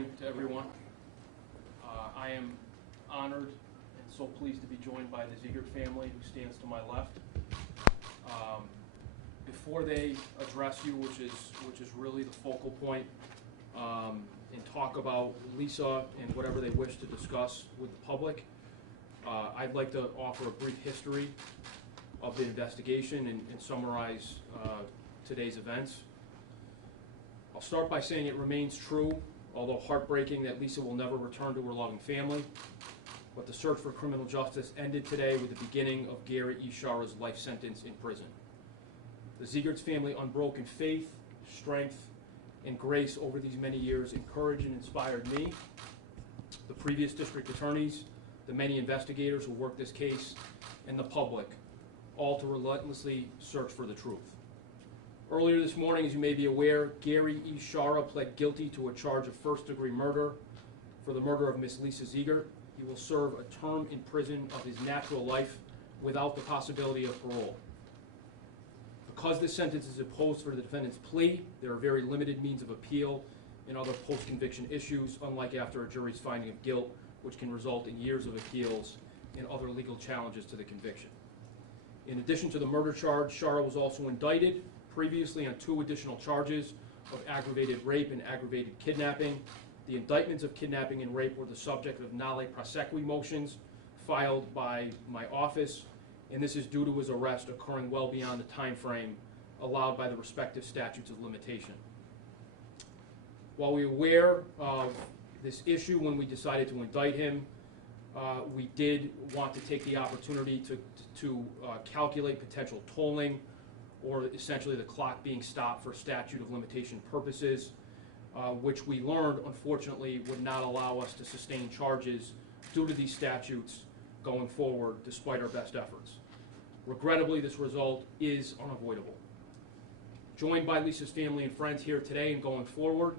morning to everyone. I am honored and so pleased to be joined by the Ziegert family, who stands to my left. Before they address you, which is really the focal point, and talk about Lisa and whatever they wish to discuss with the public, I'd like to offer a brief history of the investigation and summarize today's events. I'll start by saying it remains true, although heartbreaking, that Lisa will never return to her loving family. But the search for criminal justice ended today with the beginning of Gary E. Shara's life sentence in prison. The Ziegert's family unbroken faith, strength, and grace over these many years encouraged and inspired me, the previous district attorneys, the many investigators who worked this case, and the public, all to relentlessly search for the truth. Earlier this morning, as you may be aware, Gary E. Shara pled guilty to a charge of first-degree murder for the murder of Miss Lisa Ziegert. He will serve a term in prison of his natural life without the possibility of parole. Because this sentence is imposed for the defendant's plea, there are very limited means of appeal in other post-conviction issues, unlike after a jury's finding of guilt, which can result in years of appeals and other legal challenges to the conviction. In addition to the murder charge, Shara was also indicted previously on 2 additional charges of aggravated rape and aggravated kidnapping. The indictments of kidnapping and rape were the subject of nolle prosequi motions filed by my office, and this is due to his arrest occurring well beyond the time frame allowed by the respective statutes of limitation. While we were aware of this issue when we decided to indict him, we did want to take the opportunity to calculate potential tolling, or essentially the clock being stopped for statute of limitation purposes, which we learned, unfortunately, would not allow us to sustain charges due to these statutes going forward, despite our best efforts. Regrettably, this result is unavoidable. Joined by Lisa's family and friends here today and going forward,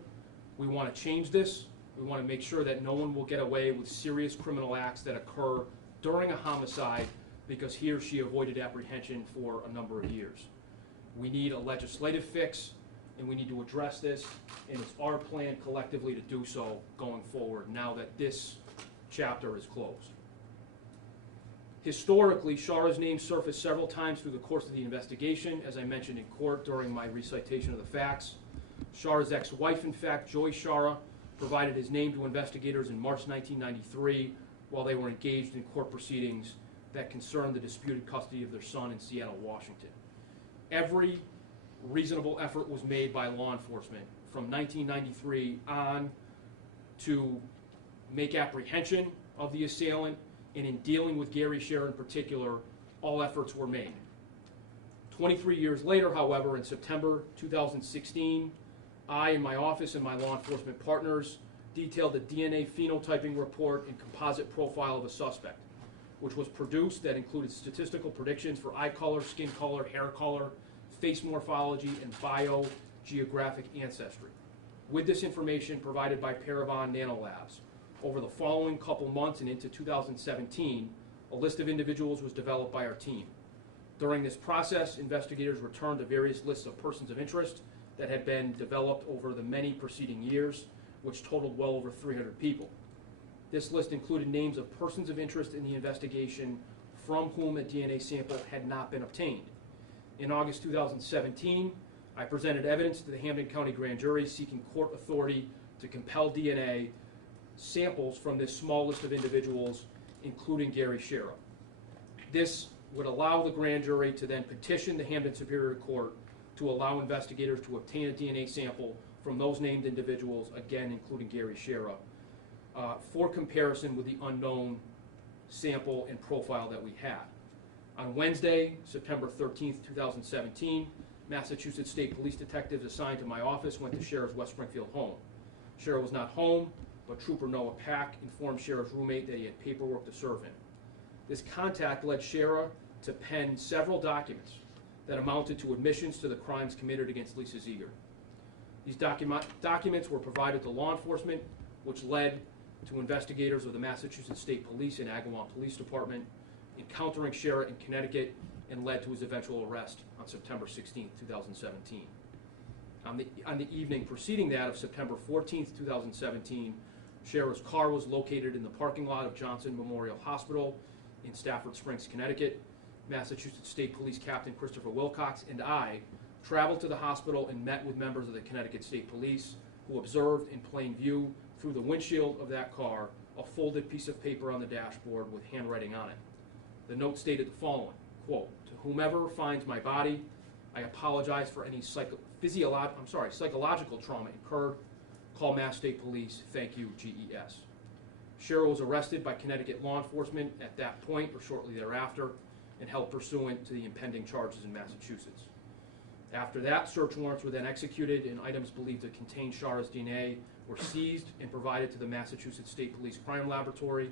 we want to change this. We want to make sure that no one will get away with serious criminal acts that occur during a homicide because he or she avoided apprehension for a number of years. We need a legislative fix, and we need to address this, and it's our plan collectively to do so going forward now that this chapter is closed. Historically, Shara's name surfaced several times through the course of the investigation, as I mentioned in court during my recitation of the facts. Shara's ex-wife, in fact, Joy Shara, provided his name to investigators in March 1993 while they were engaged in court proceedings that concerned the disputed custody of their son in Seattle, Washington. Every reasonable effort was made by law enforcement from 1993 on to make apprehension of the assailant, and in dealing with Gary Shara in particular, all efforts were made. 23 years later, however, in September 2016, I and my office and my law enforcement partners detailed a DNA phenotyping report and composite profile of a suspect, which was produced that included statistical predictions for eye color, skin color, hair color, face morphology, and biogeographic ancestry. With this information provided by Paragon Nanolabs, over the following couple months and into 2017, a list of individuals was developed by our team. During this process, investigators returned to various lists of persons of interest that had been developed over the many preceding years, which totaled well over 300 people. This list included names of persons of interest in the investigation from whom a DNA sample had not been obtained. In August 2017, I presented evidence to the Hampden County Grand Jury seeking court authority to compel DNA samples from this small list of individuals, including Gary Shara. This would allow the grand jury to then petition the Hampden Superior Court to allow investigators to obtain a DNA sample from those named individuals, again including Gary Shara, for comparison with the unknown sample and profile that we had. On Wednesday, September 13th, 2017, Massachusetts State Police detectives assigned to my office went to Shara's West Springfield home. Shara was not home, but Trooper Noah Pack informed Shara's roommate that he had paperwork to serve him. This contact led Shara to pen several documents that amounted to admissions to the crimes committed against Lisa Ziegert. These documents were provided to law enforcement, which led to investigators of the Massachusetts State Police and Agawam Police Department encountering Shara in Connecticut and led to his eventual arrest on September 16, 2017. On the evening preceding that of September 14th, 2017, Shara's car was located in the parking lot of Johnson Memorial Hospital in Stafford Springs, Connecticut. Massachusetts State Police Captain Christopher Wilcox and I traveled to the hospital and met with members of the Connecticut State Police who observed in plain view through the windshield of that car a folded piece of paper on the dashboard with handwriting on it. The note stated the following, quote, "To whomever finds my body, I apologize for any psychological trauma incurred. Call Mass State Police. Thank you, GES." Shara was arrested by Connecticut law enforcement at that point or shortly thereafter and held pursuant to the impending charges in Massachusetts. After that, search warrants were then executed and items believed to contain Shara's DNA were seized and provided to the Massachusetts State Police Crime Laboratory.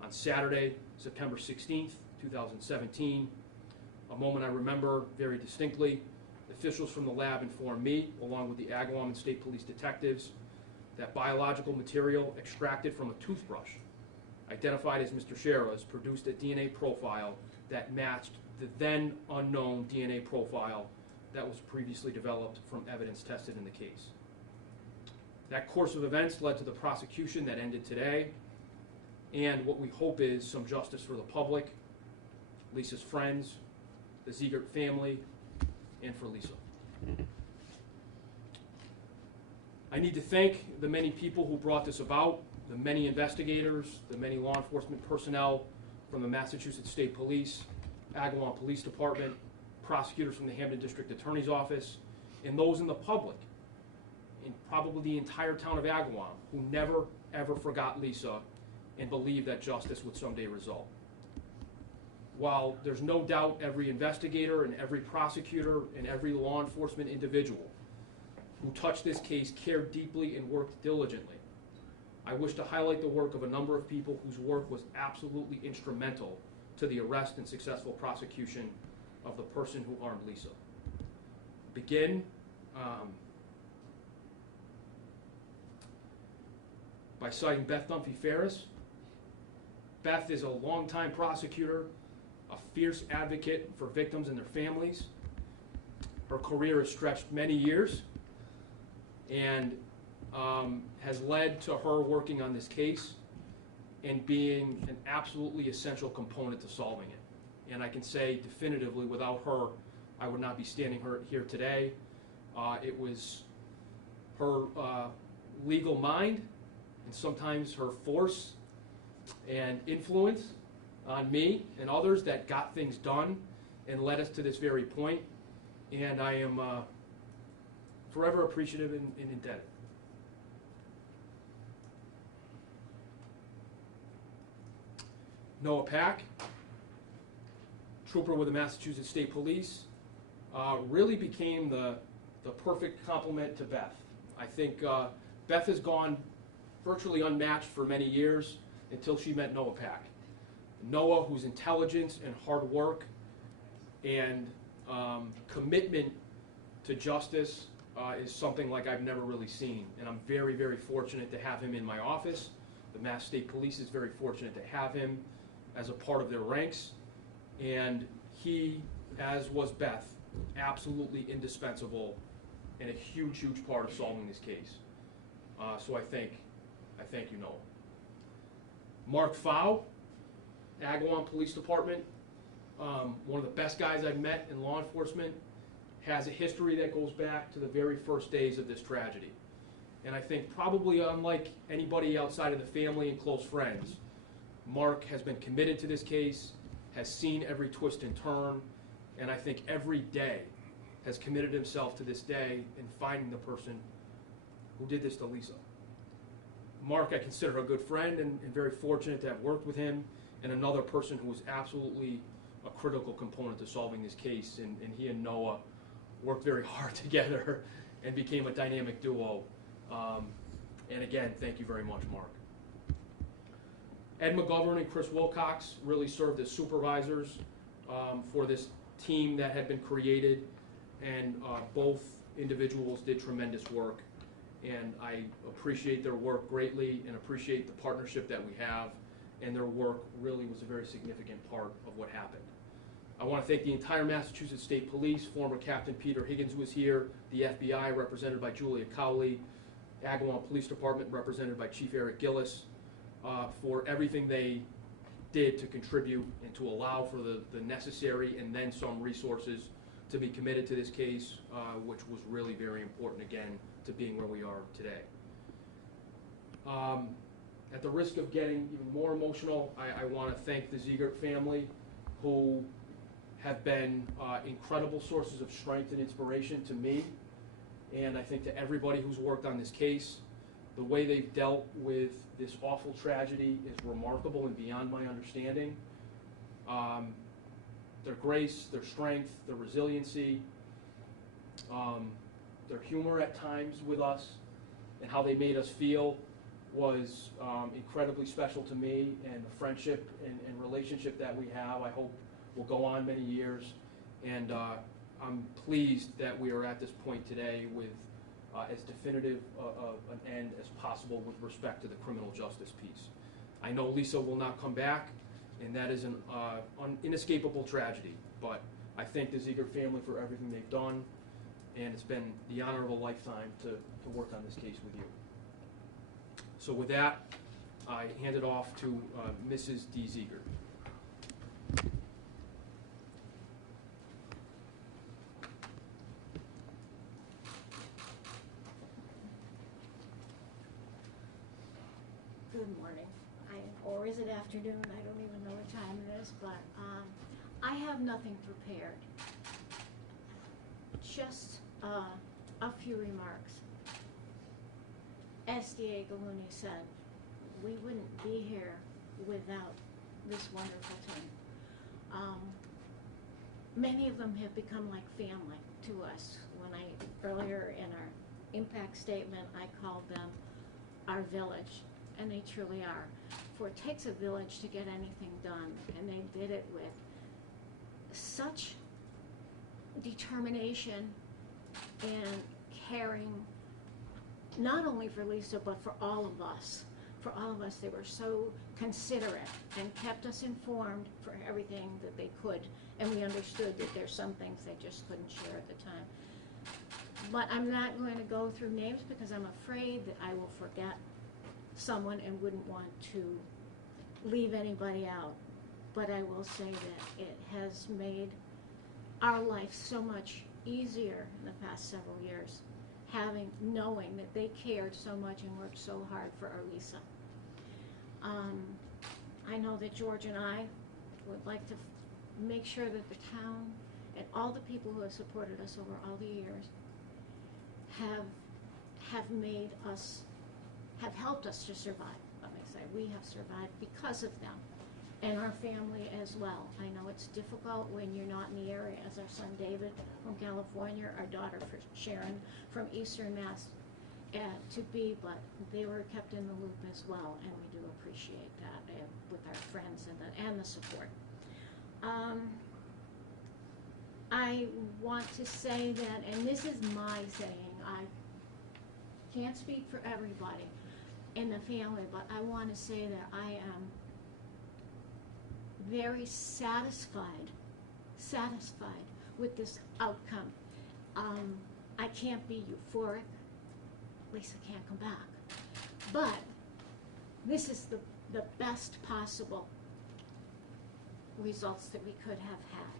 On Saturday, September 16th, 2017, a moment I remember very distinctly, officials from the lab informed me, along with the Agawam and State Police detectives, that biological material extracted from a toothbrush, identified as Mr. Shara's, produced a DNA profile that matched the then unknown DNA profile that was previously developed from evidence tested in the case. That course of events led to the prosecution that ended today, and what we hope is some justice for the public, Lisa's friends, the Ziegert family, and for Lisa. I need to thank the many people who brought this about, the many investigators, the many law enforcement personnel from the Massachusetts State Police, Agawam Police Department, prosecutors from the Hampden District Attorney's Office, and those in the public, in probably the entire town of Agawam, who never, ever forgot Lisa and believed that justice would someday result. While there's no doubt every investigator and every prosecutor and every law enforcement individual who touched this case cared deeply and worked diligently, I wish to highlight the work of a number of people whose work was absolutely instrumental to the arrest and successful prosecution of the person who harmed Lisa. Begin by citing Beth Dunphy Ferris. Beth is a longtime prosecutor, a fierce advocate for victims and their families. Her career has stretched many years and has led to her working on this case and being an absolutely essential component to solving it. And I can say definitively, without her, I would not be standing here today. It was her legal mind and sometimes her force and influence on me and others that got things done and led us to this very point. And I am forever appreciative and indebted. Noah Pack, trooper with the Massachusetts State Police, really became the perfect complement to Beth. I think Beth has gone virtually unmatched for many years until she met Noah Pack. Noah, whose intelligence and hard work and commitment to justice is something like I've never really seen. And I'm very, very fortunate to have him in my office. The Mass State Police is very fortunate to have him as a part of their ranks. And he, as was Beth, absolutely indispensable and a huge, huge part of solving this case. So I thank you, Noah. Mark Pfau, Agawam Police Department, one of the best guys I've met in law enforcement, has a history that goes back to the very first days of this tragedy. And I think probably unlike anybody outside of the family and close friends, Mark has been committed to this case, has seen every twist and turn, and I think every day has committed himself to this day in finding the person who did this to Lisa. Mark, I consider a good friend and very fortunate to have worked with him, and another person who was absolutely a critical component to solving this case, and he and Noah worked very hard together and became a dynamic duo. And again, thank you very much, Mark. Ed McGovern and Chris Wilcox really served as supervisors for this team that had been created, and both individuals did tremendous work. And I appreciate their work greatly and appreciate the partnership that we have, and their work really was a very significant part of what happened. I want to thank the entire Massachusetts State Police, former Captain Peter Higgins was here, the FBI represented by Julia Cowley, Agawam Police Department represented by Chief Eric Gillis, for everything they did to contribute and to allow for the necessary and then some resources to be committed to this case, which was really very important, again, to being where we are today. At the risk of getting even more emotional, I want to thank the Ziegert family, who have been incredible sources of strength and inspiration to me, and I think to everybody who's worked on this case. The way they've dealt with this awful tragedy is remarkable and beyond my understanding. Their grace, their strength, their resiliency, their humor at times with us, and how they made us feel was incredibly special to me, and the friendship and relationship that we have, I hope, will go on many years. And I'm pleased that we are at this point today with as definitive an end as possible with respect to the criminal justice piece. I know Lisa will not come back, and that is an inescapable tragedy, but I thank the Ziegert family for everything they've done, and it's been the honor of a lifetime to work on this case with you. So with that, I hand it off to Mrs. D. Ziegert. Good morning, or is it afternoon? I don't even know what time it is, but I have nothing prepared. Just a few remarks. As Diego Looney said, we wouldn't be here without this wonderful team. Many of them have become like family to us. Earlier in our impact statement, I called them our village. And they truly are. For it takes a village to get anything done, and they did it with such determination and caring, not only for Lisa, but for all of us. For all of us, they were so considerate and kept us informed for everything that they could, and we understood that there's some things they just couldn't share at the time. But I'm not going to go through names because I'm afraid that I will forget someone and wouldn't want to leave anybody out. But I will say that it has made our life so much easier in the past several years, knowing that they cared so much and worked so hard for our Lisa. I know that George and I would like to make sure that the town and all the people who have supported us over all the years have helped us to survive. Let me say, we have survived because of them, and our family as well. I know it's difficult when you're not in the area, as our son David from California, our daughter Sharon from Eastern Mass, to be, but they were kept in the loop as well, and we do appreciate that with our friends and the support. I want to say that, and this is my saying, I can't speak for everybody in the family, but I want to say that I am very satisfied with this outcome. I can't be euphoric. Lisa can't come back. But this is the best possible results that we could have had.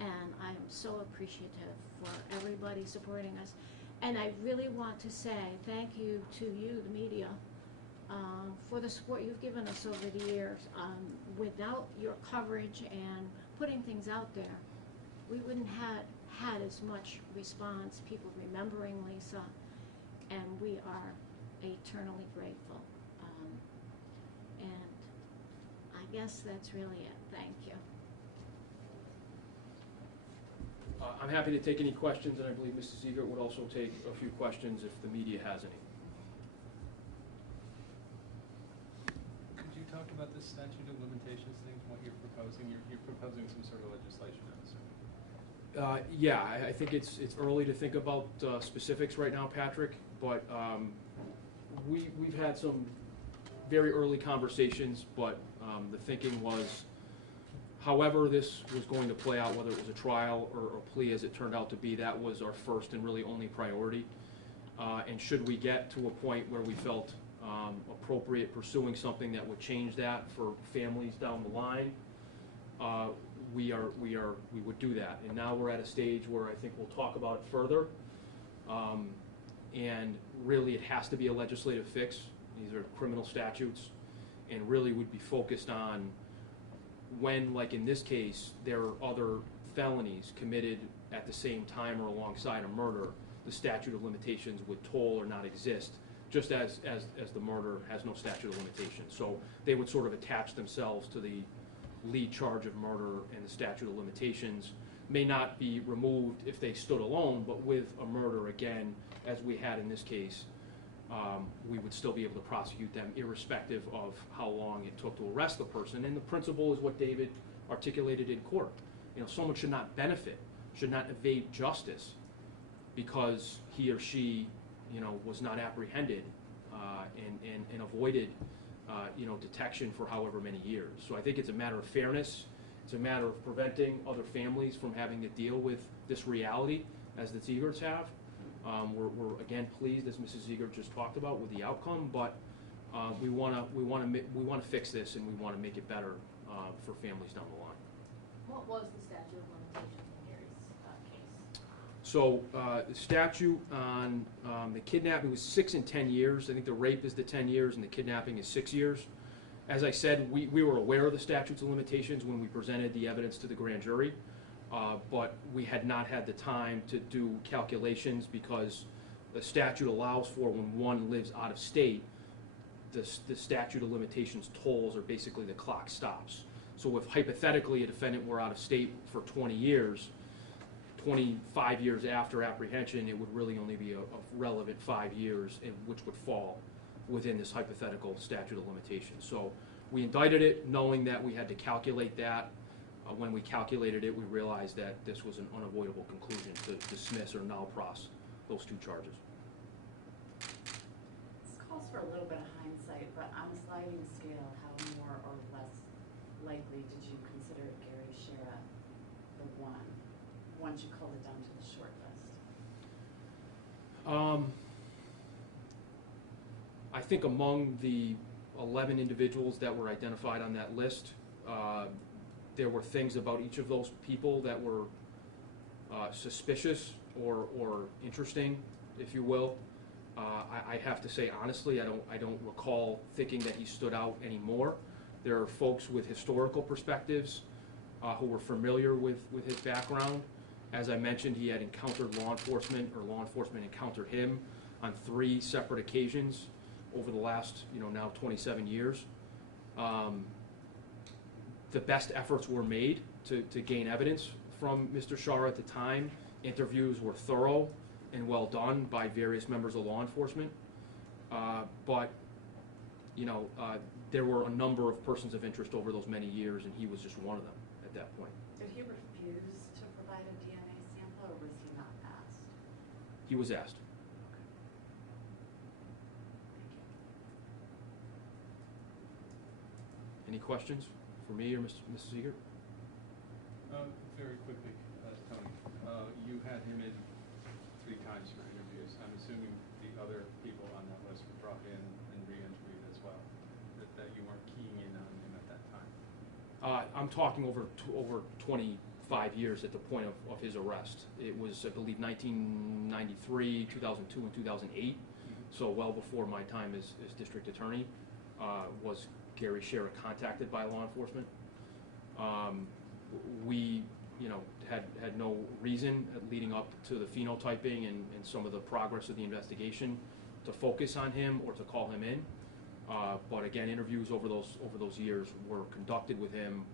And I am so appreciative for everybody supporting us. And I really want to say thank you to you, the media, for the support you've given us over the years. Without your coverage and putting things out there, we wouldn't have had as much response, people remembering Lisa, and we are eternally grateful. And I guess that's really it. Thank you. I'm happy to take any questions, and I believe Mrs. Ziegert would also take a few questions if the media has any. Could you talk about this statute of limitations thing, what you're proposing? You're proposing some sort of legislation, I'm assuming. Yeah, I think it's early to think about specifics right now, Patrick, but we've had some very early conversations, but the thinking was However this was going to play out, whether it was a trial or a plea as it turned out to be, that was our first and really only priority. And should we get to a point where we felt appropriate pursuing something that would change that for families down the line, we would do that. And now we're at a stage where I think we'll talk about it further. And really it has to be a legislative fix. These are criminal statutes, and really would be focused on when, like in this case, there are other felonies committed at the same time or alongside a murder, the statute of limitations would toll or not exist, just as the murder has no statute of limitations. So they would sort of attach themselves to the lead charge of murder, and the statute of limitations may not be removed if they stood alone, but with a murder, again, as we had in this case, we would still be able to prosecute them irrespective of how long it took to arrest the person. And the principle is what David articulated in court. You know, someone should not benefit, should not evade justice because he or she, you know, was not apprehended and avoided, you know, detection for however many years. So I think it's a matter of fairness. It's a matter of preventing other families from having to deal with this reality as the Ziegerts have. We're again pleased, as Mrs. Ziegert just talked about, with the outcome, but we want to fix this, and we want to make it better for families down the line. What was the statute of limitations in Gary's case? So the statute on the kidnapping was 6 and 10 years. I think the rape is the 10 years, and the kidnapping is 6 years. As I said, we were aware of the statutes of limitations when we presented the evidence to the grand jury. But we had not had the time to do calculations because the statute allows for when one lives out of state, the statute of limitations tolls, or basically the clock stops. So if hypothetically a defendant were out of state for 20 years, 25 years after apprehension, it would really only be a relevant 5 years, which would fall within this hypothetical statute of limitations. So we indicted it knowing that we had to calculate that. When we calculated it, we realized that this was an unavoidable conclusion to dismiss or null pros those two charges. This calls for a little bit of hindsight, but on a sliding scale, how more or less likely did you consider Gary Shera the one, once you culled it down to the short list? I think among the 11 individuals that were identified on that list, there were things about each of those people that were suspicious or interesting, if you will. I have to say honestly, I don't recall thinking that he stood out anymore. There are folks with historical perspectives who were familiar with his background. As I mentioned, he had encountered law enforcement, or law enforcement encountered him on 3 separate occasions over the last, now 27 years. The best efforts were made to gain evidence from Mr. Shara at the time. Interviews were thorough and well done by various members of law enforcement. But there were a number of persons of interest over those many years, and he was just one of them at that point. Did he refuse to provide a DNA sample, or was he not asked? He was asked. Any questions for me or Mrs. Ziegert? Very quickly, Tony, you had him in 3 times for interviews. I'm assuming the other people on that list were brought in and re-interviewed as well, that you weren't keying in on him at that time. I'm talking over 25 years at the point of his arrest. It was, I believe, 1993, 2002, and 2008, so well before my time as district attorney. Was Gary Shera contacted by law enforcement? We, had no reason leading up to the phenotyping and some of the progress of the investigation to focus on him or to call him in. But again, interviews over those years were conducted with him,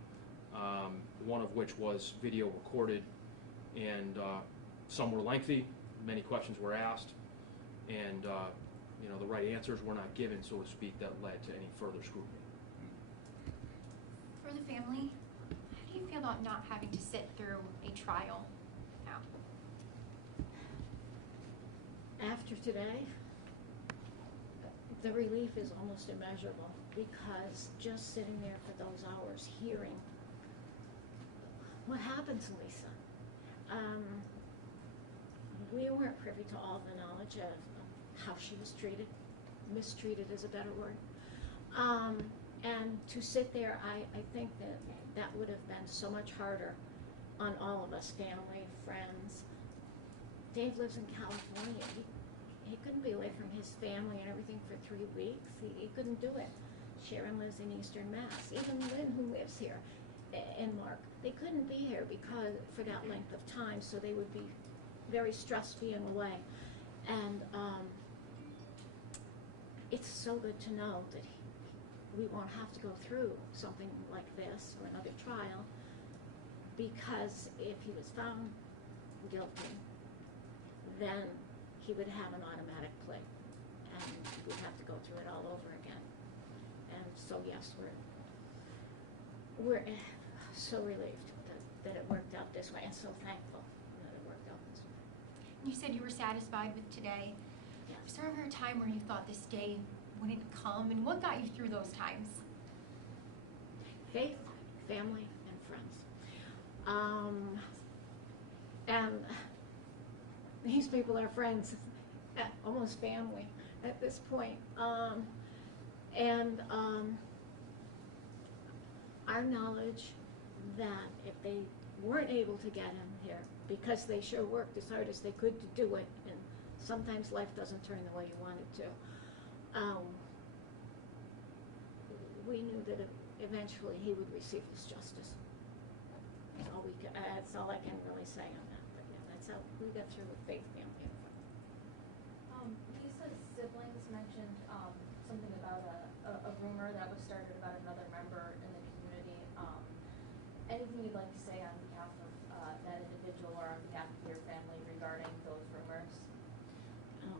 one of which was video recorded, and some were lengthy. Many questions were asked, and the right answers were not given, so to speak, that led to any further scrutiny. For the family, how do you feel about not having to sit through a trial now? After today, the relief is almost immeasurable, because just sitting there for those hours hearing what happens, Lisa? We weren't privy to all the knowledge of how she was treated, mistreated is a better word. And to sit there, I think that would have been so much harder on all of us, family, friends. Dave lives in California. He couldn't be away from his family and everything for 3 weeks. He couldn't do it. Sharon lives in Eastern Mass. Even Lynn, who lives here, and Mark, they couldn't be here because for that length of time, so they would be very stressed being away. And it's so good to know that we won't have to go through something like this or another trial, because if he was found guilty, then he would have an automatic plea, and we'd have to go through it all over again. And so yes, we're so relieved that it worked out this way, and so thankful that it worked out this way. You said you were satisfied with today. Yeah. Was there ever a time where you thought this day wouldn't come, and what got you through those times? Faith, family, and friends. And these people are friends, almost family at this point. Our knowledge that if they weren't able to get him here, because they sure worked as hard as they could to do it, and sometimes life doesn't turn the way you want it to, we knew that eventually he would receive his justice. That's all I can really say on that. But yeah, that's how we got through with faith, family, and friends. Lisa's siblings mentioned something about a rumor that was started about another member in the community. Anything you'd like to say on behalf of that individual or on behalf of your family regarding those rumors? Oh,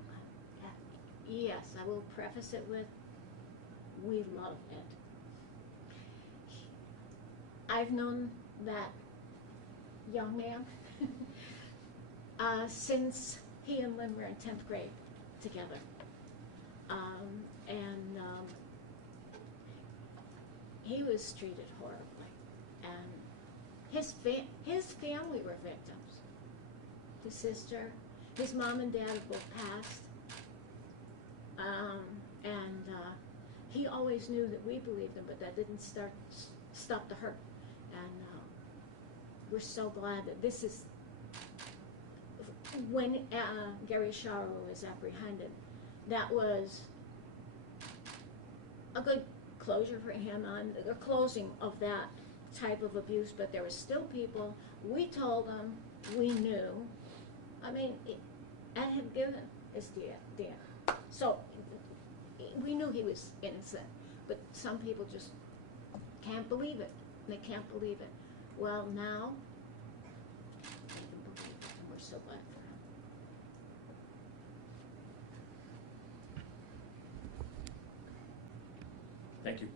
yes, I will preface it with, we love it. I've known that young man since he and Lynn were in 10th grade together. He was treated horribly. And his family were victims. His sister, his mom and dad have both passed. He always knew that we believed him, but that didn't stop the hurt. And we're so glad that this is, when Gary Sharo was apprehended, that was a good closure for him on the closing of that type of abuse, but there were still people, we told them, we knew. I mean, Ed had given his DNA. So we knew he was innocent, but some people just can't believe it. They can't believe it. Well, now, they can believe it, and we're so glad for him. Thank you.